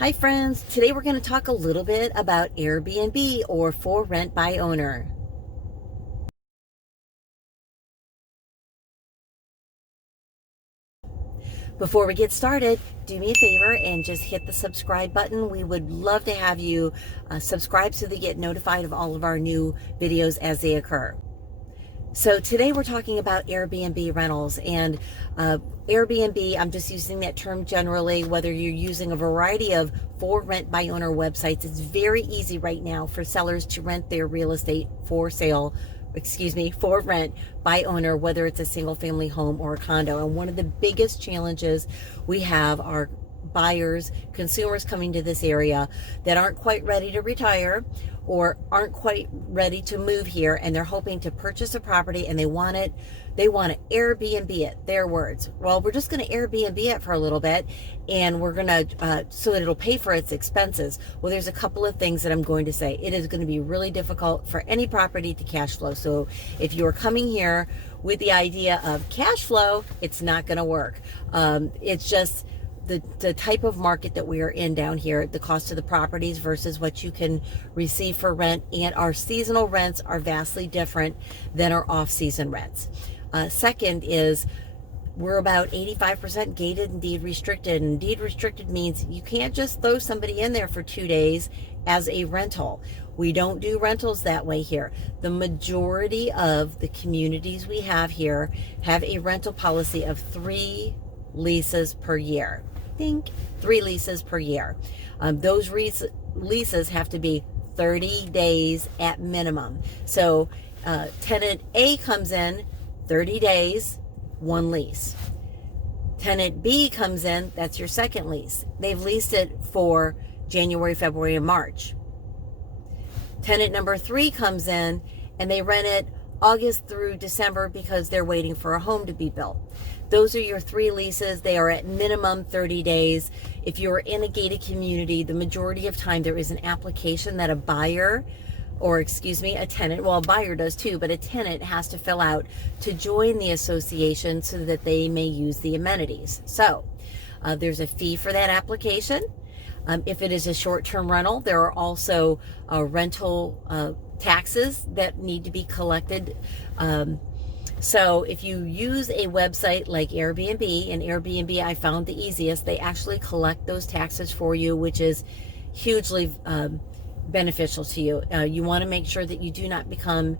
Hi friends, today we're going to talk a little bit about Airbnb or for rent by owner. Before we get started, do me a favor and just hit the subscribe button. We would love to have you subscribe so that you get notified of all of our new videos as they occur. So today we're talking about Airbnb rentals, and Airbnb, I'm just using that term generally, whether you're using a variety of for rent by owner websites. It's very easy right now for sellers to rent their real estate for rent by owner, whether it's a single family home or a condo. And one of the biggest challenges we have are buyers, consumers coming to this area that aren't quite ready to retire or aren't quite ready to move here, and they're hoping to purchase a property and they want to Airbnb it, their words. Well, we're just going to Airbnb it for a little bit, and we're going to so that it'll pay for its expenses. Well, there's a couple of things that I'm going to say. It is going to be really difficult for any property to cash flow. So if you're coming here with the idea of cash flow, it's not going to work. It's just the type of market that we are in down here, the cost of the properties versus what you can receive for rent, and our seasonal rents are vastly different than our off-season rents. Second is we're about 85% gated and deed restricted, and deed restricted means you can't just throw somebody in there for 2 days as a rental. We don't do rentals that way here. The majority of the communities we have here have a rental policy of 3 leases per year. Think 3 leases per year. Those leases have to be 30 days at minimum. So tenant A comes in, 30 days, 1 lease. Tenant B comes in, that's your second lease. They've leased it for January, February, and March. Tenant number 3 comes in and they rent it August through December because they're waiting for a home to be built. Those are your 3 leases. They are at minimum 30 days. If you're in a gated community, the majority of time there is an application that a buyer, or a tenant, well, a buyer does too, but a tenant has to fill out to join the association so that they may use the amenities. So there's a fee for that application. If it is a short-term rental, there are also rental taxes that need to be collected. So if you use a website like Airbnb, and Airbnb I found the easiest, they actually collect those taxes for you, which is hugely beneficial to you. You want to make sure that you do not become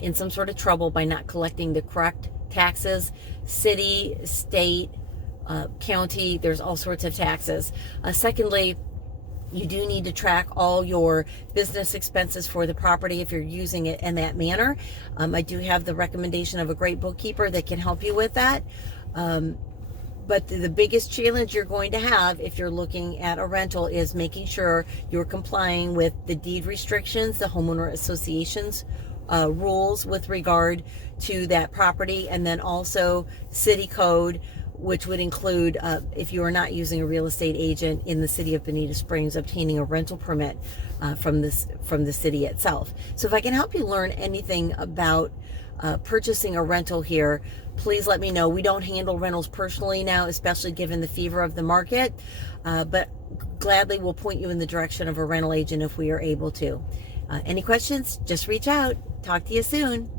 in some sort of trouble by not collecting the correct taxes. City, state, county, there's all sorts of taxes. Secondly, you do need to track all your business expenses for the property if you're using it in that manner. I do have the recommendation of a great bookkeeper that can help you with that. But the biggest challenge you're going to have if you're looking at a rental is making sure you're complying with the deed restrictions, the homeowner association's rules with regard to that property, and then also city code, which would include, if you are not using a real estate agent in the city of Bonita Springs, obtaining a rental permit from the city itself. So if I can help you learn anything about purchasing a rental here, please let me know. We don't handle rentals personally now, especially given the fever of the market, but gladly we'll point you in the direction of a rental agent if we are able to. Any questions? Just reach out. Talk to you soon.